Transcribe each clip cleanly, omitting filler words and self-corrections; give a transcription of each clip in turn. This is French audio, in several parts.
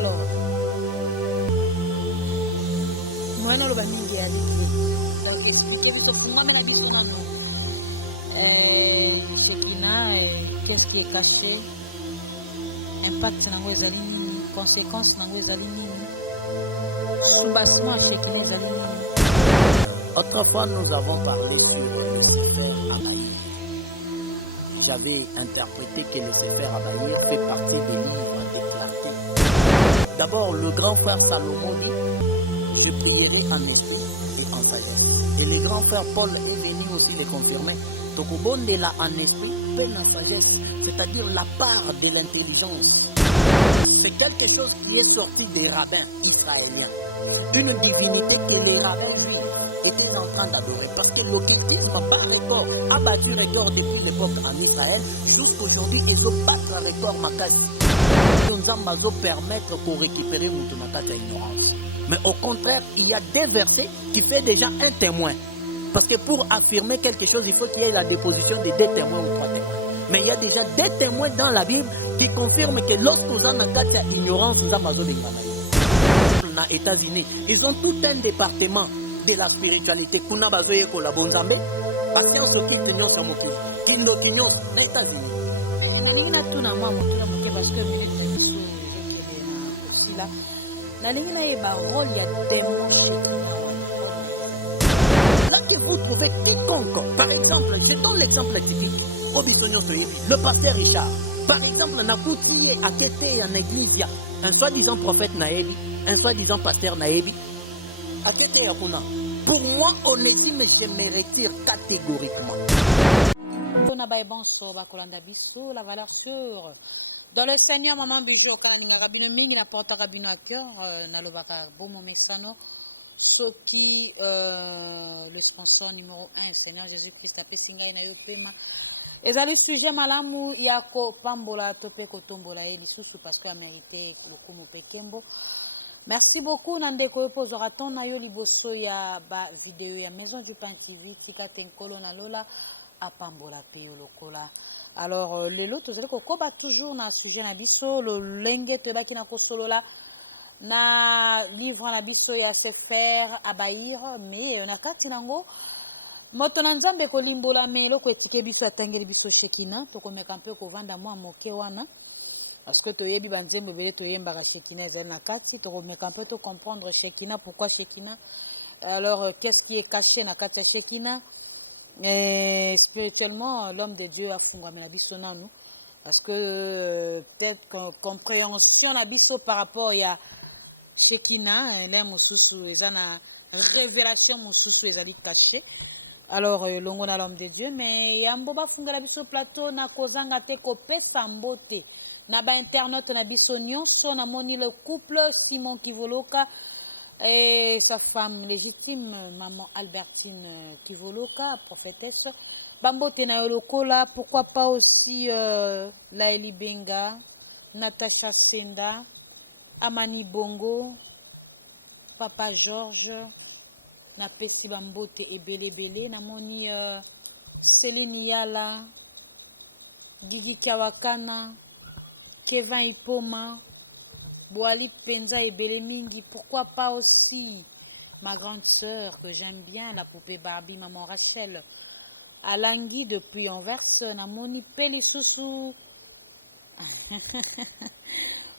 Alors, moi, je vais mingi à l'idée. Donc, expliquer que pour moi, je vais dire non. Shekina, qu'est-ce qui est caché? Impact sur les aliments, conséquences sur les aliments, sous-bassement à Shekina les aliments. Autrefois, nous avons parlé sur Lucifer Abaïr. J'avais interprété que Lucifer Abaïr fait partie des livres déclassés. D'abord, le grand frère Salomon dit: je prierai en esprit et en sagesse. Et le grand frère Paul est venu aussi le confirmer. Tokobon de la en esprit fait la sagesse, c'est-à-dire la part de l'intelligence. C'est quelque chose qui est sorti des rabbins israéliens. Une divinité que les rabbins juifs étaient en train d'adorer. Parce que l'occultisme par record a battu record depuis l'époque en Israël. Jusqu'aujourd'hui, ils ont battu un record makasi. Nous allons permettre pour récupérer notre ignorance. Mais au contraire, il y a des versets qui font déjà un témoin. Parce que pour affirmer quelque chose, il faut qu'il y ait la déposition de 2 témoins ou 3 témoins. Mais il y a déjà des témoins dans la Bible qui confirment que lorsque nous avons une ignorance, nous avons besoin aux États-Unis. Ils ont tout un département de la spiritualité. Kuna bazoye ko la bonzambe, patience au fils Seigneur sur mon fils. Kindo kinyo na États-Unis. Nalingina tu na moi motula moke parce que minute aussi là. Nalingina e ba rôle ya démon Shekina. Là que vous trouvez quiconque, par exemple, je donne l'exemple typique. Le pasteur Richard, par exemple, Nakouti a quitté en église, un soi-disant prophète Naébi, un soi-disant pasteur Naébi, a quitté pour moi, on est dit, mais je me retire catégoriquement. On a la valeur sûre. Dans le Seigneur, maman bijou, quand on a rabino mingi na porta rabino à cœur, na lobaka bomo mesano, soki le sponsor numéro 1, Seigneur Jésus-Christ, a pesinga na yo pema. Et dans le sujet malamu yako pambola tope kotombola eli susu parce que a mérité le kumu pekembo. Merci beaucoup Nandeko pozora ton na yo liboso ya ba vidéo ya Maison du Pain TV tika tenkolo na lola a pambola peyo lokola. Alors lelo tozali kokoba toujours na sujet na biso lo lenge tebaki na kosolola na livre na biso ya se faire abaïr mais na kati nango moto na nzambe kolimbola me eloko etike biso atangeli biso Shekina tokomeka mpe kovanda mwa moke wana parce que toyebi banzembo ebele toyembaka Shekina ezali na kati tokomeka mpe to comprendre Shekina, pourquoi Shekina. Alors qu'est-ce qui est caché na kati ya Shekina? Spirituellement l'homme de Dieu afungwamela biso nanu parce que peut-être compréhension na biso par rapport ya Shekina ele mosusu eza na révélation mosusu ezali caché. Alors longo na l'homme de Dieu mais yambo bafungela biso plateau na kozanga te kopesa mbote na ba internaute na biso nyonso na moni le couple Simon Kivoloka et sa femme légitime maman Albertine Kivoloka prophétesse bambote na yolokola, pourquoi pas aussi Laeli Benga, Natacha Senda, Amani Bongo, Papa Georges na pesi bambote ebele bele na moni Céline Yala, Gigi Kawakana, Kevin Ipoma, Boali Penza ebele mingi, pourquoi pas aussi ma grande sœur que j'aime bien, la poupée Barbie, maman Rachel Alangui depuis Anvers, na moni Peli Soussou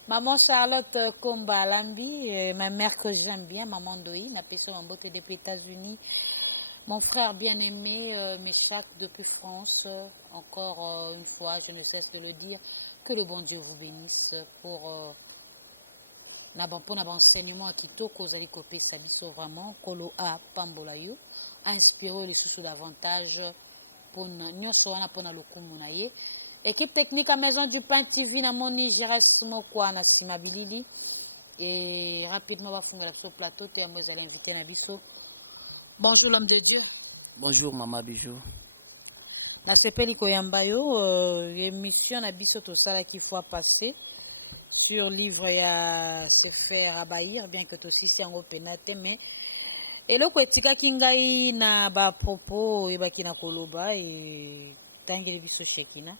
maman Charlotte Komba Lambi, ma mère que j'aime bien, maman Doi, na peso mambote depuis États-Unis, mon frère bien-aimé, Méchac depuis France, encore une fois, je ne cesse de le dire, que le bon Dieu vous bénisse pour enseignement qui toko zali kopé sabiso vraiment, kolo a pambola yo, inspiré les sous davantage pour nyonso wana pona lokumu na ye. Équipe technique à Maison du Pain TV na moni Jerest Mokwa na Simabilili et rapidement va fondre la sur plateau te moi allez inviter na biso. Bonjour l'homme de Dieu. Bonjour maman bijou. Na sepeli koyamba yo émission na biso to sala qui fois passé sur livre ya se faire abaïr bien que to sisi yango penate mais eloko etikaki ngai na ba propos ebaki na koloba et tangeli biso Shekina.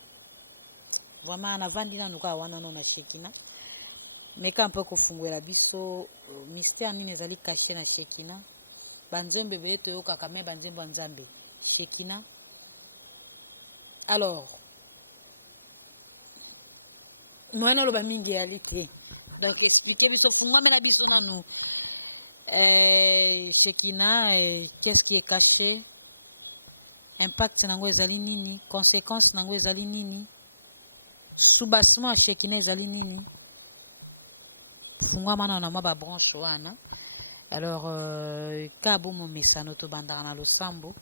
Vraiment na vandi na nuka wana no na Shekina mais quand peut kofungwela biso mystère nini ezali caché na Shekina banzembe bele toyokaka me banzembe ya Nzambe Shekina. Alors moyena oloba mingi eyali te, donc expliquez biso fungwamela biso nanu Shekina, qu'est-ce qui est caché, impact nango ezali nini, conséquence nango ezali nini, soubassement ya Shekina ezali nini, fungwama na mwa ba branche wana. Alors ka bomo mesano to bandaka na losambo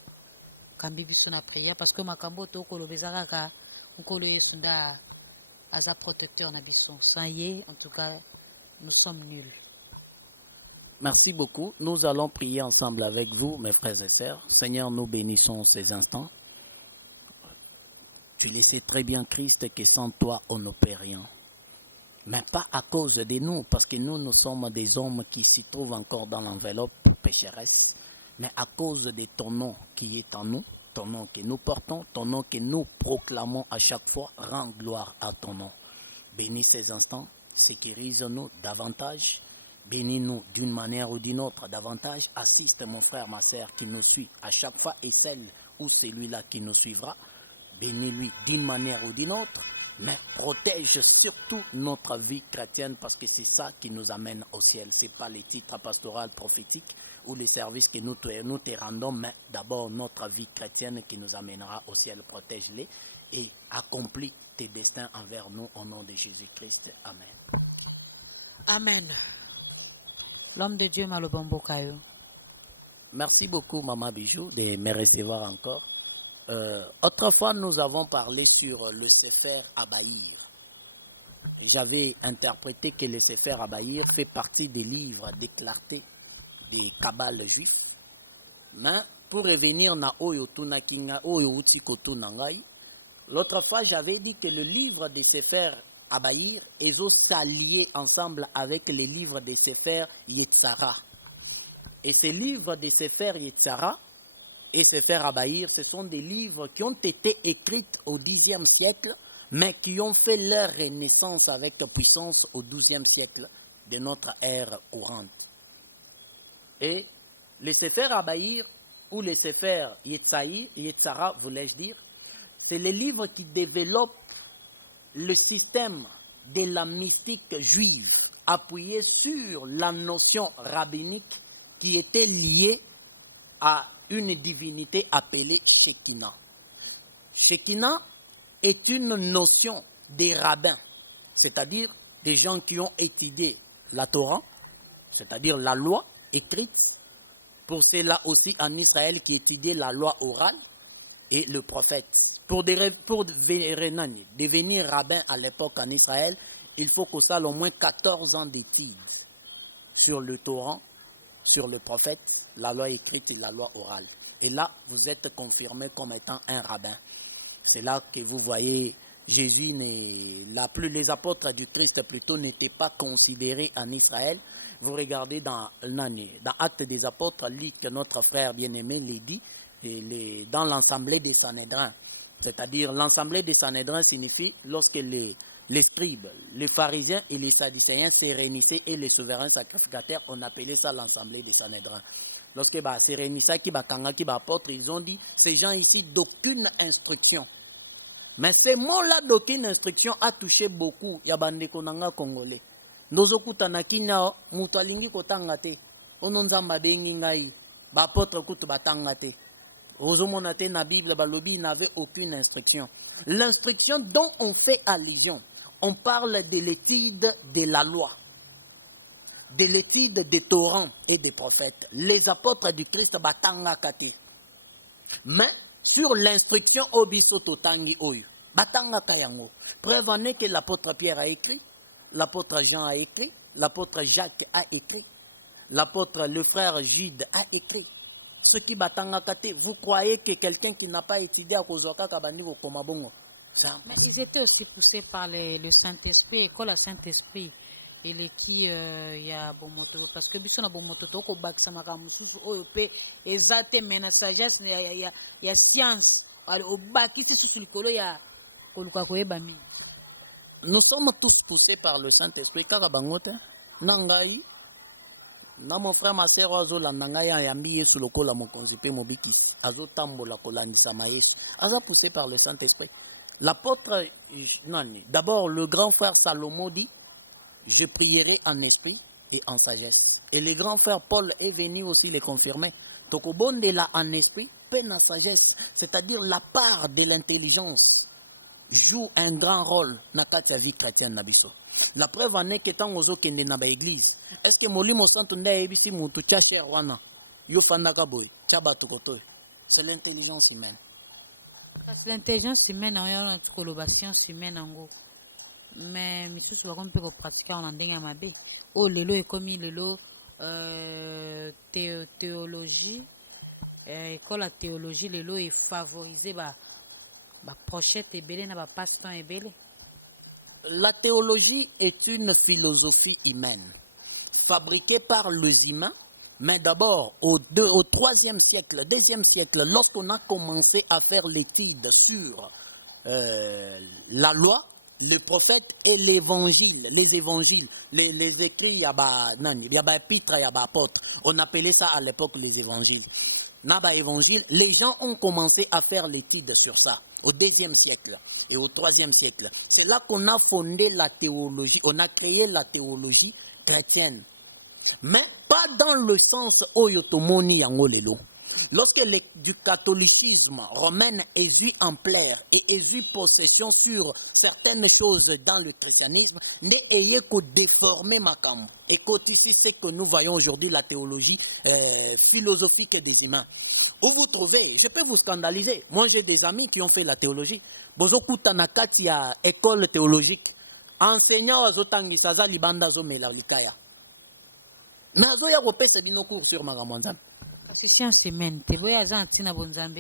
kambi biso na prière parce que makambo to kolobeza kaka nkolo Yesu nda aza protecteur na biso. Sans ye, en tout cas, nous sommes nuls. Merci beaucoup. Nous allons prier ensemble avec vous, mes frères et sœurs. Seigneur, nous bénissons ces instants. Tu le sais très bien, Christ, que sans toi, on ne peut rien. Mais pas à cause de nous, parce que nous sommes des hommes qui s'y trouvent encore dans l'enveloppe pécheresse, mais à cause de ton nom qui est en nous, ton nom que nous portons, ton nom que nous proclamons à chaque fois. Rends gloire à ton nom. Bénis ces instants, sécurise-nous davantage. Bénis-nous d'une manière ou d'une autre davantage. Assiste mon frère, ma sœur qui nous suit à chaque fois et celle ou celui-là qui nous suivra. Bénis-lui d'une manière ou d'une autre, mais protège surtout notre vie chrétienne parce que c'est ça qui nous amène au ciel. Ce n'est pas les titres pastoraux prophétiques ou les services que nous te rendons, mais d'abord notre vie chrétienne qui nous amènera au ciel. Protège-les et accomplis tes destins envers nous au nom de Jésus-Christ. Amen. Amen. L'homme de Dieu Malobambokayo. Merci beaucoup, Maman Bijou, de me recevoir encore. Autrefois, nous avons parlé sur le Sefer Abaïr. J'avais interprété que le Sefer Abaïr fait partie des livres de clarté des Kabbales juifs. Mais pour revenir na Oyo Tunakinga, Oyo Utiko Tunangai, l'autre fois, j'avais dit que le livre de Sefer Abaïr est s'allié ensemble avec les livres de Sefer Yetzara. Et ces livres de Sefer Yetzara et Sefer Abaïr, ce sont des livres qui ont été écrits au Xe siècle, mais qui ont fait leur renaissance avec puissance au XIIe siècle de notre ère courante. Et les Sefer Abaïr ou les Sefer Yetzara, voulais-je dire, c'est les livres qui développent le système de la mystique juive, appuyé sur la notion rabbinique qui était liée à une divinité appelée Shekinah. Shekinah est une notion des rabbins, c'est-à-dire des gens qui ont étudié la Torah, c'est-à-dire la loi écrite, pour cela aussi en Israël qui étudiait la loi orale et le prophète. Pour devenir rabbin à l'époque en Israël, il faut qu'on sache au moins 14 ans d'études sur le Torah, sur le prophète, la loi écrite et la loi orale. Et là, vous êtes confirmé comme étant un rabbin. C'est là que vous voyez, Jésus, les apôtres du Christ plutôt n'étaient pas considérés en Israël. Vous regardez dans Actes des apôtres, lit que notre frère bien-aimé l'a dit, dans l'assemblée des Sanhédrins. C'est-à-dire, l'assemblée des Sanhédrins signifie lorsque les scribes, les pharisiens et les sadducéens se réunissaient et les souverains sacrificateurs, on appelait ça l'assemblée des Sanhédrins. Lorsque se réunissaient, ils ont dit, ces gens ici d'aucune instruction. Mais ces mots-là d'aucune instruction a touché beaucoup. Yabande konanga congolais. Nozokutana kinya mutalingi kotangate. Ononzamba bengi ngai. Ba apôtre kutu batangate. Ozomonate na Bible balobi n'avait aucune instruction. L'instruction dont on fait allusion, on parle de l'étude de la loi, de l'étude des Torans et des prophètes. Les apôtres du Christ batanga kate. Mais sur l'instruction obiso totangi oyo, batanga kayango. Preuve en est que l'apôtre Pierre a écrit, l'apôtre Jean a écrit, l'apôtre Jacques a écrit, l'apôtre le frère Jude a écrit. Ceux qui batanga kate, vous croyez que quelqu'un qui n'a pas étudié à Kozoka kabandi ko komabongo? Mais ils étaient aussi poussés par le Saint-Esprit, école à Saint-Esprit. Et les qui y a bon moto parce que biso na bon moto to ko bakisa makamususu oyo pe ezate mena sagesse ya science au bakisi susu likolo ya koluka koyeba mingi. nous sommes tous poussés par le Saint-Esprit. Karabangote, Nangai, na mon frère, ma sœur, Azo, la Nangaya, Yambi, sous le col à mon conzipé, Mobikis, Azo Tambo, la Kolani Samaïs, Azo poussé par le Saint-Esprit. L'apôtre, d'abord, le grand frère Salomon dit, je prierai en esprit et en sagesse. Et le grand frère Paul est venu aussi le confirmer. Donc, au bon de la en esprit, peine en sagesse, c'est-à-dire la part de l'intelligence joue un grand rôle dans la vie chrétienne nabiso. La preuve en est que tant aux autres qui sont dans l'église, est-ce que molimo santo nda ebisi mutu cha cher wana yo fandaka boy cha batu koto, c'est l'intelligence humaine. C'est l'intelligence humaine en yon la science humaine en gros. Mais monsieur soit comme peut pratiquer en ndenge mabe. Oh lelo est comme lelo théologie école la théologie lelo est favorisé ba prochette et belé na ba passe-temps et belé. La théologie est une philosophie humaine fabriquée par les humains, mais d'abord au 3e siècle, 2e siècle, lorsqu'on a commencé à faire l'étude sur la loi, le prophète et l'évangile, les évangiles, les écrits, il y a épîtres, il y a apôtres, on appelait ça à l'époque les évangiles. Naba évangile, les gens ont commencé à faire l'étude sur ça au 2e siècle et au 3e siècle. C'est là qu'on a fondé la théologie, on a créé la théologie chrétienne. Mais pas dans le sens oyotomoni yangolelo. Lorsque du catholicisme romain est eu ampleur et est eu possession sur certaines choses dans le christianisme, n'ayez qu'au déformer ma cam. Et ici, c'est que nous voyons aujourd'hui la théologie philosophique des humains. Où vous trouvez, je peux vous scandaliser. Moi, j'ai des amis qui ont fait la théologie. Bozoku Tanakati à école théologique. Enseignant à Zotangisaza Libanda Zomela Lukaya. Nazo ya repese bino cours sur Magamonzam. Parce que science humaine, t'es boy à Zantina Bonzambe.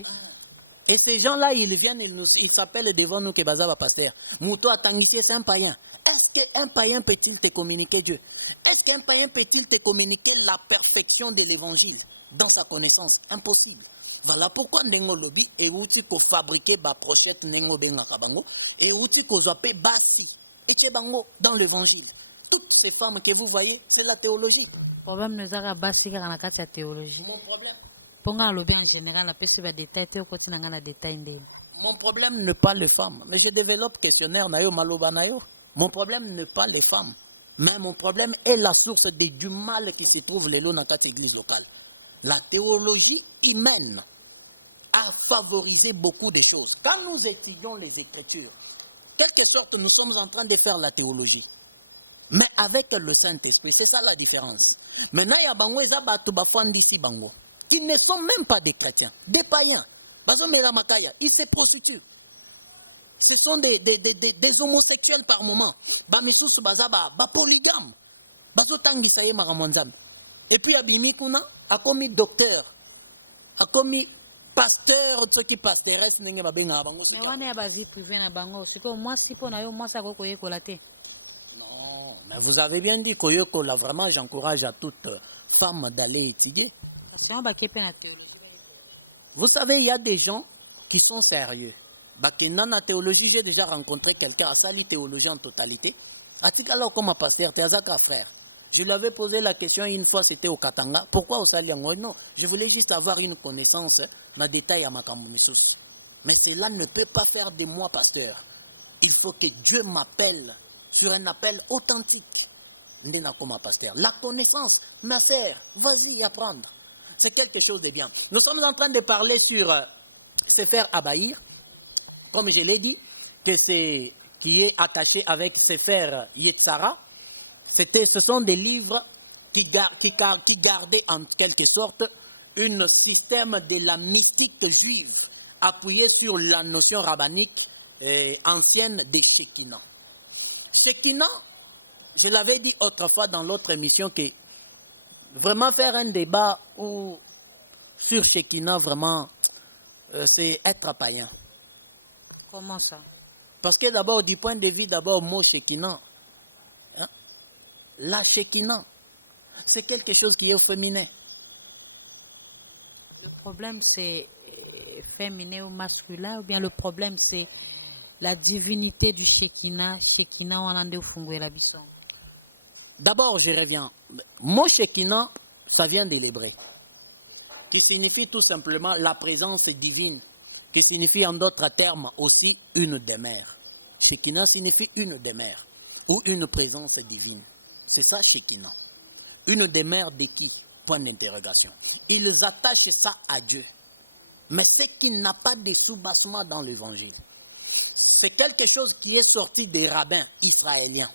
Et ces gens-là, ils viennent, ils s'appellent devant nous que Bazaba Pasteur. Mouto Atangité, c'est un païen. Est-ce qu'un païen peut-il te communiquer Dieu? Est-ce qu'un païen peut-il te communiquer la perfection de l'évangile dans sa connaissance? Impossible. Voilà pourquoi Nengo Lobby et outil pour fabriquer ba prophète Nengo Benga Kabango et outil qu'on appelle Basi et c'est Bango dans l'évangile. Toutes ces femmes que vous voyez, c'est la théologie. Problème nous a Basi dans la théologie. Mon problème. Ponga lobby en général, la personne va détailler peu côté dans la détail. Mon problème n'est pas les femmes, mais je développe questionnaire nayo maloba nayo. Mon problème n'est pas les femmes, mais mon problème est la source du mal qui se trouve les lots dans cette église locale. La théologie humaine a favorisé beaucoup de choses. Quand nous étudions les Écritures, quelque sorte nous sommes en train de faire la théologie, mais avec le Saint-Esprit, c'est ça la différence. Maintenant, il y a bango eza batu bafandi ici bango qui ne sont même pas des chrétiens, des païens. Ils se prostituent. Ce sont des homosexuels par moment. Polygames. Et puis Abimi Kuna a commis docteur, a commis pasteur, ceux qui pastoresse. Mais on est à vie privée na bango. C'est que moi si pour moi ça kokoye kolate. Non, mais vous avez bien dit Koyoko là vraiment j'encourage à toute femme d'aller étudier. Parce que on va képer na théologie. Vous savez, il y a des gens qui sont sérieux. Dans la théologie, j'ai déjà rencontré quelqu'un à Sali Théologie en totalité. À ce cas-là, comme pasteur, tu as frère. Je lui avais posé la question une fois, c'était au Katanga. Pourquoi au Sali Angoy? Non, je voulais juste avoir une connaissance dans le détail à ma Kamoumissus. Mais cela ne peut pas faire de moi pasteur. Il faut que Dieu m'appelle sur un appel authentique. La connaissance, ma sœur, vas-y apprendre. C'est quelque chose de bien. Nous sommes en train de parler sur se faire abahir, comme je l'ai dit, que c'est qui est attaché avec Sefer Yetzara. Ce sont des livres qui gardaient en quelque sorte un système de la mystique juive appuyé sur la notion rabbinique ancienne de Shekinah. Shekinah, je l'avais dit autrefois dans l'autre émission que vraiment faire un débat sur Shekinah, vraiment, c'est être païen. Comment ça? Parce que d'abord, du point de vue d'abord, mot Shekinah, hein, la Shekinah, c'est quelque chose qui est au féminin. Le problème, c'est féminin ou masculin, ou bien le problème, c'est la divinité du Shekinah, Shekinah wanande ufunguela biso. D'abord, je reviens. Mot Shekinah, ça vient de l'hébreu, qui signifie tout simplement la présence divine, qui signifie en d'autres termes aussi une demeure. Shekinah signifie une demeure ou une présence divine. C'est ça Shekinah. Une demeure de qui? Point d'interrogation. Ils attachent ça à Dieu. Mais c'est qu'il n'a pas de soubassement dans l'évangile. C'est quelque chose qui est sorti des rabbins israéliens.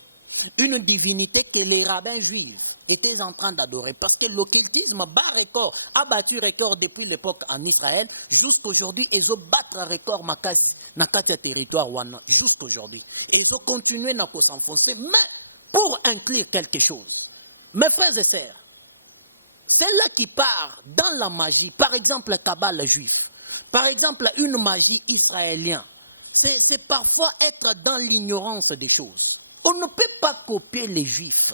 Une divinité que les rabbins juifs étaient en train d'adorer. Parce que l'occultisme bat record, a battu record depuis l'époque en Israël, jusqu'aujourd'hui, ils ont battu record dans le territoire jusqu'aujourd'hui. Et ils ont continué à s'enfoncer. Mais pour inclure quelque chose, mes frères et sœurs, c'est là qui part dans la magie, par exemple le Kabbale juif, par exemple une magie israélienne, c'est parfois être dans l'ignorance des choses. On ne peut pas copier les juifs.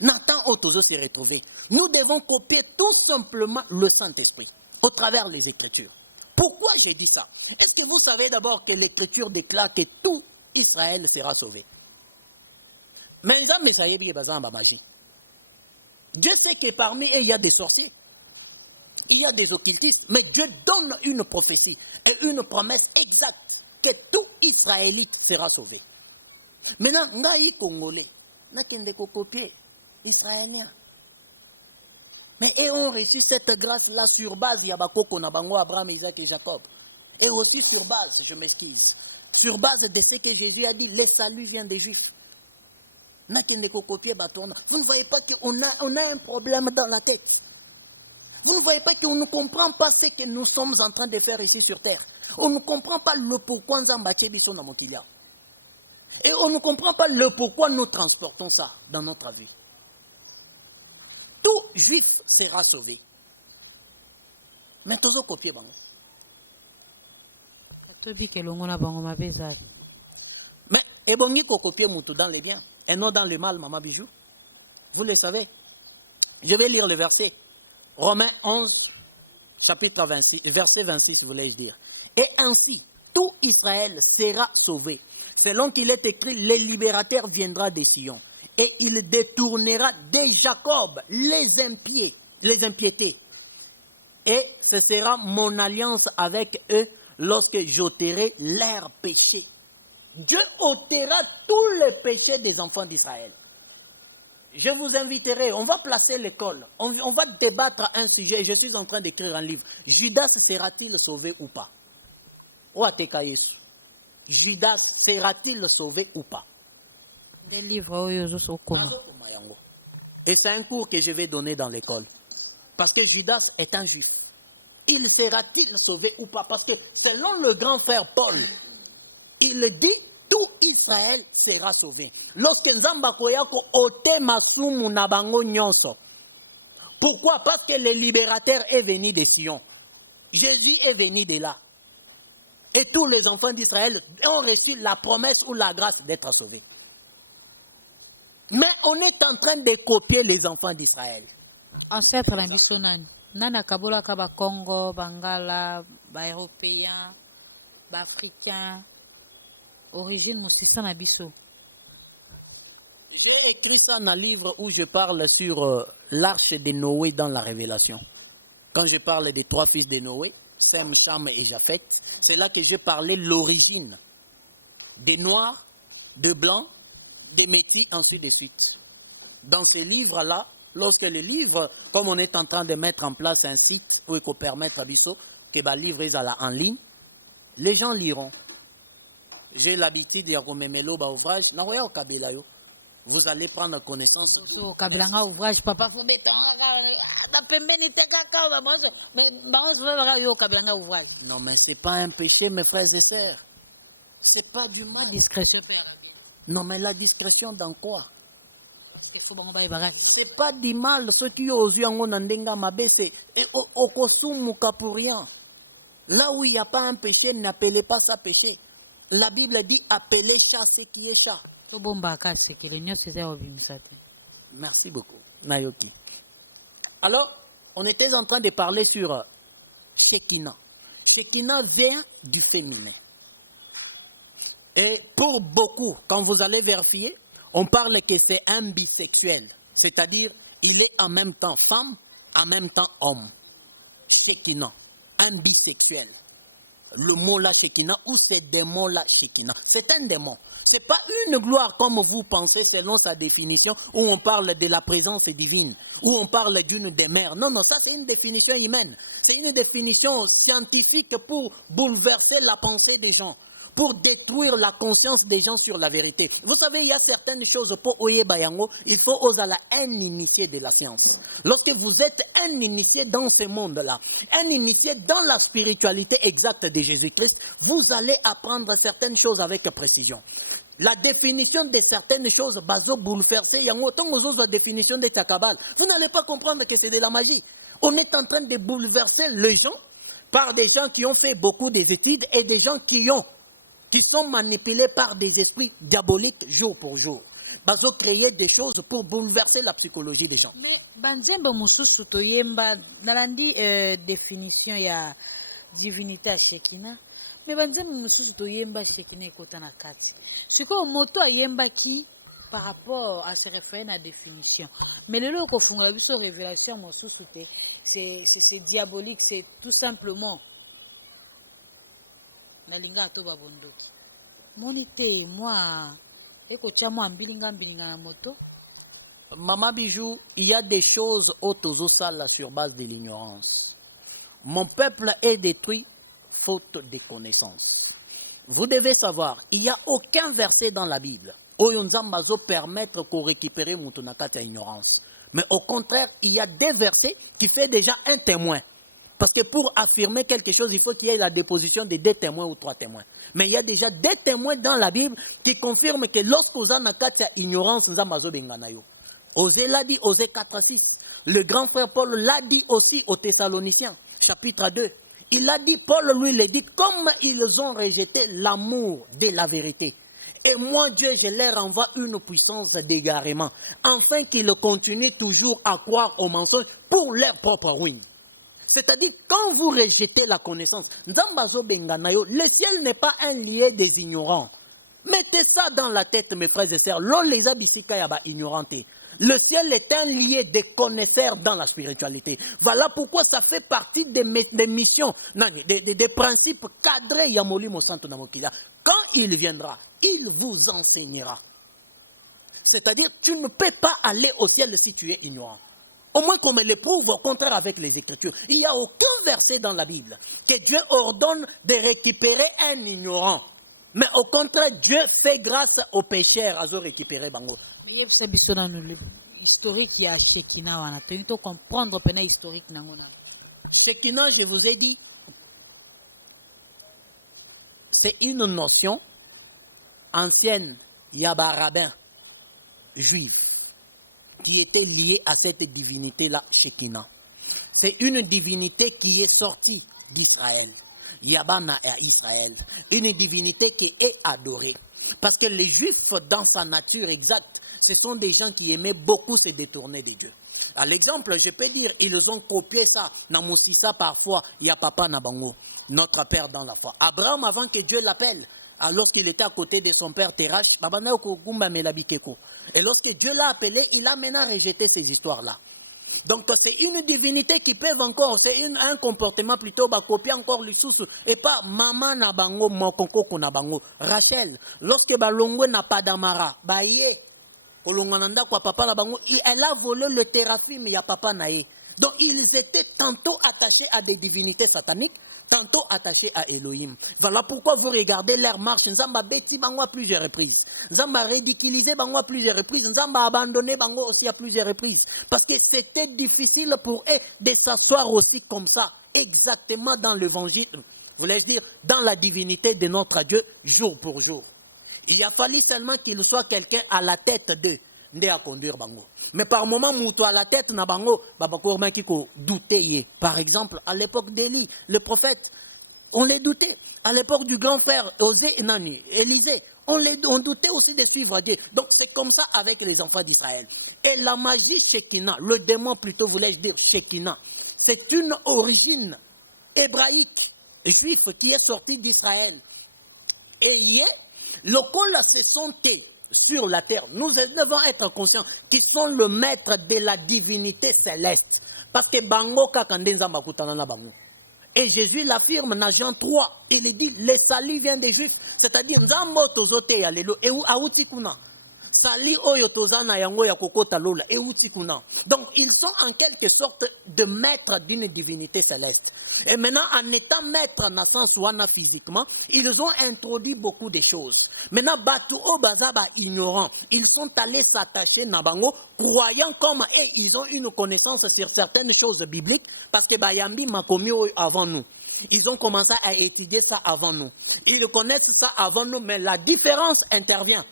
Nathan Otozo s'est retrouvé. Nous devons copier tout simplement le Saint-Esprit au travers des Écritures. Pourquoi j'ai dit ça? Est-ce que vous savez d'abord que l'Écriture déclare que tout Israël sera sauvé? Mais magie. Dieu sait que parmi eux, il y a des sorciers, il y a des occultistes, mais Dieu donne une prophétie et une promesse exacte que tout Israélite sera sauvé. Maintenant, Naï Congolais, n'a qu'un de copier Israélien. Mais ils ont reçu cette grâce-là sur base, Yabakoko, Nabango, Abraham, Isaac et Jacob. Et aussi sur base, je m'excuse, sur base de ce que Jésus a dit, le salut vient des Juifs. Vous ne voyez pas qu'on a un problème dans la tête. Vous ne voyez pas qu'on ne comprend pas ce que nous sommes en train de faire ici sur terre. On ne comprend pas le pourquoi nous avons dans Mokilia. Et on ne comprend pas le pourquoi nous transportons ça dans notre vie. Tout juif sera sauvé. Mais tout le copier bango. Mais et bongi ko copier moutou dans les biens et non dans le mal, maman bijou. Vous le savez. Je vais lire le verset. Romains 11, chapitre 26, verset 26, voulais-je dire. Et ainsi, tout Israël sera sauvé. Selon qu'il est écrit, le libérateur viendra de Sion. Et il détournera de Jacob les impiétés. Et ce sera mon alliance avec eux lorsque j'ôterai leurs péchés. Dieu ôtera tous les péchés des enfants d'Israël. Je vous inviterai, on va placer l'école, on va débattre un sujet, je suis en train d'écrire un livre. Judas sera-t-il sauvé ou pas? Judas sera-t-il sauvé ou pas? Des livres, et c'est un cours que je vais donner dans l'école. Parce que Judas est un juif. Il sera-t-il sauvé ou pas? Parce que selon le grand frère Paul, il dit tout Israël sera sauvé. Lorsque Nzamba koyako ote masumu na bango nyonso. Pourquoi? Parce que le libérateur est venu de Sion. Jésus est venu de là. Et tous les enfants d'Israël ont reçu la promesse ou la grâce d'être sauvés. Mais on est en train de copier les enfants d'Israël. Ancêtre la missionnaire. Nana kabola kaba Congo, Bangala, ba Européens, ba Africains. Origine Moussissa Nabiso. J'ai écrit ça dans un livre où je parle sur l'arche de Noé dans la Révélation. Quand je parle des trois fils de Noé, Sem, Cham et Japheth, c'est là que je parlais l'origine des Noirs, des Blancs, des Métis, ainsi de suite. Dans ces livres-là, lorsque le livre, comme on est en train de mettre en place un site pour permettre à Bisso que va livrer en ligne, les gens liront. J'ai l'habitude de remémelo ba ouvrage. Vous allez prendre connaissance. Ouvrage, papa, non, mais c'est pas un péché, mes frères et sœurs. C'est pas du mal. Discrétion. Non, mais la discrétion dans quoi? C'est pas du mal. Ceux qui osent en ndenga mabe, c'est okosumuka pour rien. Là où il n'y a pas un péché, n'appelez pas ça péché. La Bible dit appelez ça ce qui est chat. Merci beaucoup, Nayoki. Alors, on était en train de parler sur Shekinah. Shekinah vient du féminin. Et pour beaucoup, quand vous allez vérifier, on parle que c'est un bisexuel. C'est-à-dire, il est en même temps femme, en même temps homme. Shekinah, un bisexuel. Le mot là Shekinah ou ces démons là Shekinah. C'est un démon. Ce n'est pas une gloire comme vous pensez selon sa définition où on parle de la présence divine, où on parle d'une des mères. Non, non, ça c'est une définition humaine. C'est une définition scientifique pour bouleverser la pensée des gens, pour détruire la conscience des gens sur la vérité. Vous savez, il y a certaines choses pour Oye Bayango, il faut oser un initié de la science. Lorsque vous êtes un initié dans ce monde-là, un initié dans la spiritualité exacte de Jésus-Christ, vous allez apprendre certaines choses avec précision. La définition de certaines choses, bazo bouleverser, la définition de Takabal, vous n'allez pas comprendre que c'est de la magie. On est en train de bouleverser les gens par des gens qui ont fait beaucoup d'études et des gens qui sont manipulés par des esprits diaboliques jour pour jour. Bazo créer des choses pour bouleverser la psychologie des gens. Mais banzemba mususu toyemba nalandi définition ya divinité à Shekinah. Mais banzemba mususu toyemba Shekinah ekota na kati. Siko moto ayemba ki par rapport à se référer à la définition. Mais le lot qu'on fait la révélation mususu c'est diabolique, c'est tout simplement nalinga to babondoki. Monite moi ekochamo ambilinga na moto. Maman Bijou, il y a des choses autosales sur base de l'ignorance. Mon peuple est détruit faute de connaissances. Vous devez savoir, il n'y a aucun verset dans la Bible où Yonzambazo permettre qu'on récupère Moutonakata ignorance. Mais au contraire, il y a des versets qui font déjà un témoin. Parce que pour affirmer quelque chose, il faut qu'il y ait la déposition de 2 témoins ou 3 témoins. Mais il y a déjà des témoins dans la Bible qui confirment que lorsqu'on a ignorance, Nzambazo benganayo. Osée l'a dit, Osée 4:6. Le grand frère Paul l'a dit aussi aux Thessaloniciens, chapitre 2. Il a dit, Paul lui l'a dit, comme ils ont rejeté l'amour de la vérité. Et moi, Dieu, je leur envoie une puissance d'égarement, afin qu'ils continuent toujours à croire aux mensonges pour leur propre ruine. C'est-à-dire, quand vous rejetez la connaissance, Nzambazo Benganayo, le ciel n'est pas un lieu des ignorants. Mettez ça dans la tête, mes frères et sœurs. Les abisika yaba ignoranté. Le ciel est un lieu des connaisseurs dans la spiritualité. Voilà pourquoi ça fait partie des missions, des principes cadrés Yamoli Mosanto Namokila. Quand il viendra, il vous enseignera. C'est-à-dire, tu ne peux pas aller au ciel si tu es ignorant. Au moins qu'on me le prouve, au contraire avec les Écritures. Il n'y a aucun verset dans la Bible que Dieu ordonne de récupérer un ignorant. Mais au contraire, Dieu fait grâce aux pécheurs à récupérer Bango. Mais il y a une historique qui a Shekinah. Tu dois comprendre le historique. Shekinah, je vous ai dit, c'est une notion ancienne, yabarabin, juive, qui était liée à cette divinité-là, Shekinah. C'est une divinité qui est sortie d'Israël. Yabana à Israël, une divinité qui est adorée. Parce que les Juifs, dans sa nature exacte, ce sont des gens qui aimaient beaucoup se détourner de Dieu. À l'exemple, je peux dire, ils ont copié ça. Namoussissa parfois, il y a papa Nabango, notre père dans la foi. Abraham, avant que Dieu l'appelle, alors qu'il était à côté de son père Terach, et lorsque Dieu l'a appelé, il a maintenant rejeté ces histoires-là. Donc c'est une divinité qui peut encore, c'est un comportement plutôt copier encore les sous et pas maman na bango mokoko na bango. Rachel, lorsque balongo n'a pas d'amara, baye kolongananda kwa papa na bango, elle a volé le téraphim ya papa nae. Donc ils étaient tantôt attachés à des divinités sataniques, tantôt attachés à Elohim. Voilà pourquoi vous regardez leur marche. Nzamba beti bango à plusieurs reprises. Nzamba ridiculisé bango à plusieurs reprises. Nzamba abandonné bango aussi à plusieurs reprises. Parce que c'était difficile pour eux de s'asseoir aussi comme ça, exactement dans l'évangile, voulez dire dans la divinité de notre Dieu, jour pour jour. Il a fallu seulement qu'il soit quelqu'un à la tête d'eux, de à conduire bango. Mais par moment, moutou à la tête, na bango, babakourma kiko douté. Par exemple, à l'époque d'Élie, le prophète, on les doutait. À l'époque du grand frère Élisée, on doutait aussi de suivre Dieu. Donc c'est comme ça avec les enfants d'Israël. Et la magie Shekinah, le démon plutôt voulais-je dire Shekinah, c'est une origine hébraïque, juive qui est sortie d'Israël. Et Le col se sont sur la terre. Nous devons être conscients qu'ils sont le maître de la divinité céleste. Parce que bango kakandenza makutana na bango. Et Jésus l'affirme dans Jean 3. Il dit, le salut vient des Juifs. C'est-à-dire, nzambo tozote ya lelo. Et où auti kuna. Sali oyo tozana yango ya kokota lola. Et où kuna. Donc, ils sont en quelque sorte de maîtres d'une divinité céleste. Et maintenant, en étant maître dans le sens wana physiquement, ils ont introduit beaucoup de choses. Maintenant, Batu Obazaba ignorant, ils sont allés s'attacher Nabango, croyant comme ils ont une connaissance sur certaines choses bibliques, parce que Bayambi m'a commis avant nous. Ils ont commencé à étudier ça avant nous. Ils connaissent ça avant nous, mais la différence intervient.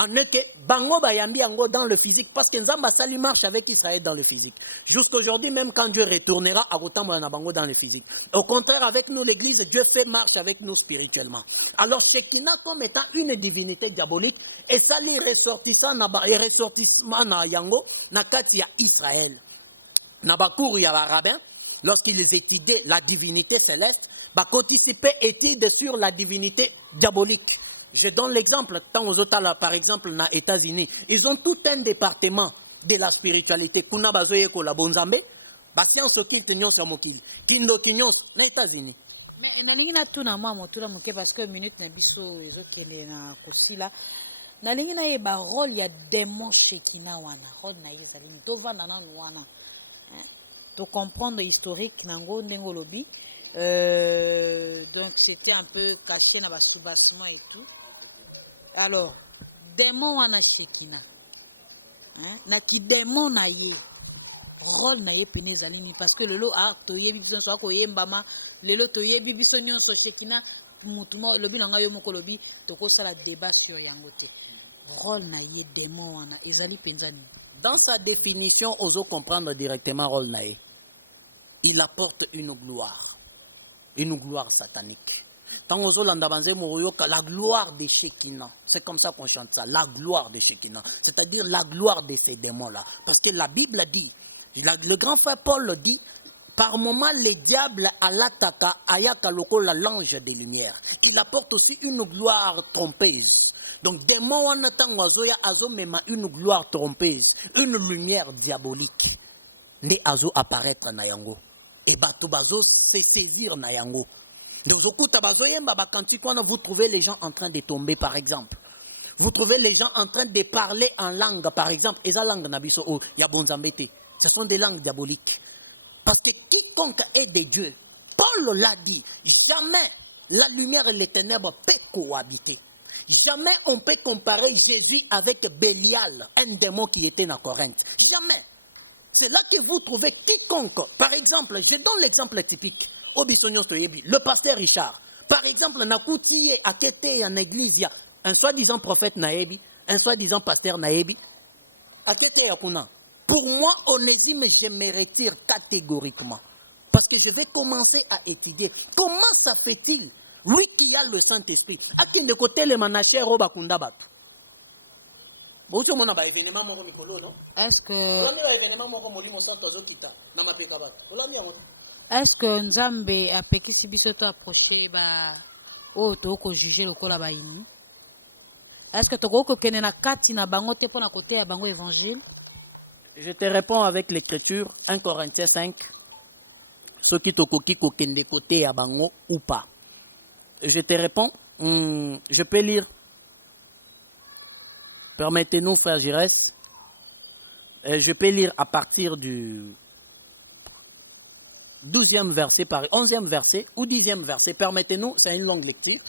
En que Bango Bayambi Ango dans le physique, parce que Nzamba Sali marche avec Israël dans le physique. Jusqu'aujourd'hui, même quand Dieu retournera, à Rotambo Bango dans le physique. Au contraire, avec nous, l'Église, Dieu fait marche avec nous spirituellement. Alors, Shekinah comme étant une divinité diabolique, et ça les ressortissant na Yango, na Katia Israël. Nabakour ya rabbin, lorsqu'ils étudiaient la divinité céleste, participaient études sur la divinité diabolique. Je donne l'exemple, tant aux autres, par exemple, aux États-Unis, ils ont tout un département de la spiritualité. Kuna bazoye ko la bonzambe, ba science okil tenyon sa mokil. Kindo kinyon na États-Unis. Mais nalingi na tuna mwa motula moke parce que minute na biso ezokende na kosila. Nalingi na ye ba rôle ya démon Shekinah wana. Rôle na ye zalini to vanda na wana. To comprendre historique nango ndengo lobi. Donc c'était un peu caché dans le sous-bassement et tout. Alors, démon wana Shekinah. Na ki démon na ye. Rôle na ye pene zalini parce que le lot a toye biso so ko yembama, le lot toye biso nyonso Shekinah mutumo lobi na ngayo moko lobi to ko sala débat sur yangote. Rôle na ye démon wana ezali penzani. Dans sa définition, oso comprendre directement rôle na ye. Il apporte une gloire satanique. La gloire de Shekinah, c'est comme ça qu'on chante ça, la gloire de Shekinah, c'est-à-dire la gloire de ces démons-là. Parce que la Bible dit, le grand frère Paul le dit, par moments le diable à l'attaque, ayaka lokola l'ange des lumières. Il apporte aussi une gloire trompeuse. Donc, démon on attend azo même une gloire trompeuse, une lumière diabolique. Ne azo apparaître na yango. Et bato bazo se saisir na yango. Donc, vous trouvez les gens en train de tomber, par exemple. Vous trouvez les gens en train de parler en langue, par exemple. Et la langue nabiso ya bonzambete. Ce sont des langues diaboliques. Parce que quiconque est de Dieu, Paul l'a dit, jamais la lumière et les ténèbres peuvent cohabiter. Jamais on peut comparer Jésus avec Bélial, un démon qui était dans Corinthe. Jamais. C'est là que vous trouvez quiconque. Par exemple, je donne l'exemple typique. Le pasteur Richard. Par exemple, Nakouti a quitté en église, il y a un soi-disant prophète Naebi, un soi-disant pasteur Naebi. A quitté Yakuna. Pour moi, Onésime, je me retire catégoriquement. Parce que je vais commencer à étudier. Comment ça fait-il, lui qui a le Saint-Esprit, à qui de côté les manachers Robakunda Batu? Est-ce que Nzambe a pekisi biso to approcher ba o to ko juger lokola ba ini? Est-ce que toko ko kene na kati na bango te pona côté ya bango évangile? Je te réponds avec l'écriture 1 Corinthiens 5. Ce qui toko ki ko kende côté ya bango ou pas. Je te réponds, je peux lire. Permettez-nous, frère Giresse, je peux lire à partir du 12e verset, 11e verset ou 10e verset. Permettez-nous, c'est une longue lecture.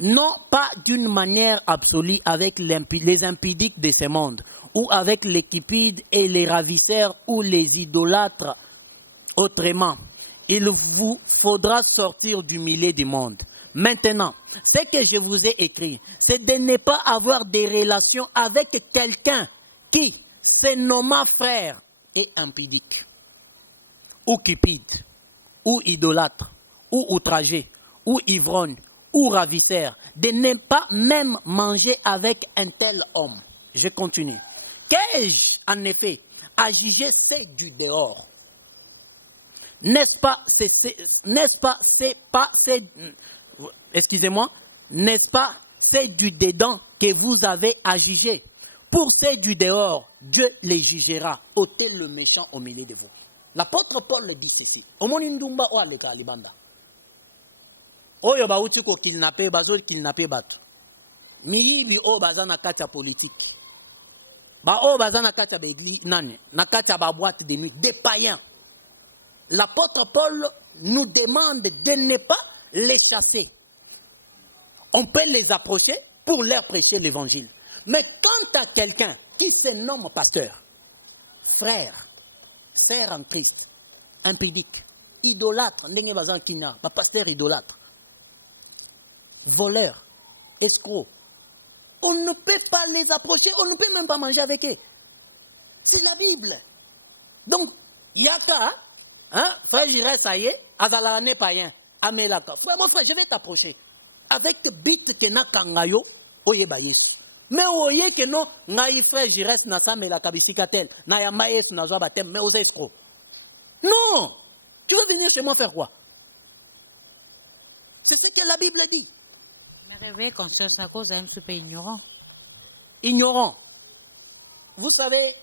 Non pas d'une manière absolue avec les impudiques de ce monde, ou avec les cupides et les ravisseurs ou les idolâtres. Autrement, il vous faudra sortir du milieu du monde. Maintenant, ce que je vous ai écrit, c'est de ne pas avoir des relations avec quelqu'un qui se nomma frère et impudique, ou cupide, ou idolâtre, ou outragé, ou ivrogne, ou ravisseur, de ne pas même manger avec un tel homme. Je continue. Qu'ai-je en effet à juger c'est du dehors? N'est-ce pas, excusez-moi, n'est-ce pas c'est du dedans que vous avez à juger. Pour ceux du dehors, Dieu les jugera. Ôtez le méchant au milieu de vous. L'apôtre Paul le dit ceci. Omoni ndumba o aleka libanda. Oyo bauti ko kidnapper, bazol kidnapper bato. Miyibi o bazana kacha politique. Ba o bazana kacha begli nane, na kacha ba boîte de nuit des païens. L'apôtre Paul nous demande de ne pas les chasser. On peut les approcher pour leur prêcher l'évangile. Mais quant à quelqu'un qui se nomme pasteur, frère en Christ, impudique, idolâtre, pasteur idolâtre, voleur, escroc, on ne peut pas les approcher, on ne peut même pas manger avec eux. C'est la Bible. Donc, Yaka, frère Jirès, ça y est, Azalane païen, Amelaka. Frère, mon frère, je vais t'approcher. Avec bit que na kangayo, oye bayes. Mais oye que non, ngai frère Jirès na sa melaka bifikatel, na ya maïs na joa batem, mais aux escrocs. Non! Tu veux venir chez moi faire quoi? C'est ce que la Bible dit. Mais réveiller conscience à cause d'un super ignorant. Ignorant. Vous savez,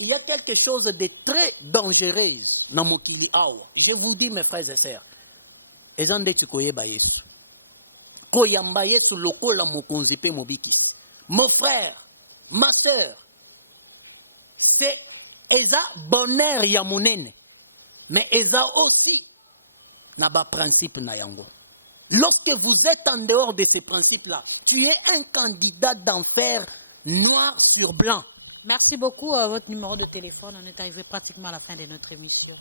il y a quelque chose de très dangereux dans mon kili awa. Je vous dis, mes frères et sœurs, ezande tukoye bayesu. Koyamba yesu lokola mokonzipe mobiki. Mon frère, ma sœur, c'est eza bonheur ya monene, mais eza aussi naba principe na yango. Lorsque vous êtes en dehors de ces principes-là, tu es un candidat d'enfer noir sur blanc. Merci beaucoup. Votre numéro de téléphone, on est arrivé pratiquement à la fin de notre émission.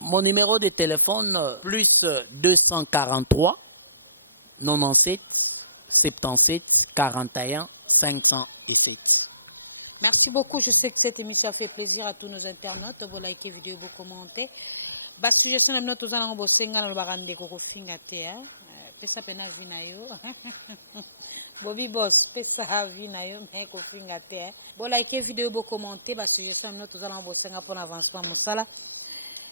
Mon numéro de téléphone, plus 243 97 77 41 507. Merci beaucoup. Je sais que cette émission a fait plaisir à tous nos internautes. Vous likez vidéo, vous commentez. Bas suggestion de notre zana ngo senga na barande ko finga te pesa pena vinayo. Bobby boss pesa vinayo mais ko finga te. Vous likez vidéo, vous commentez. Bas suggestion de notre zana ngo senga pour l'avancement musala.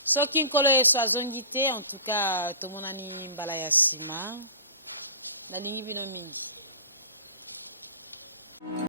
Soki nkolo eso azongite, en tout cas tomonani mbala ya sima. Na lingi bino mingi.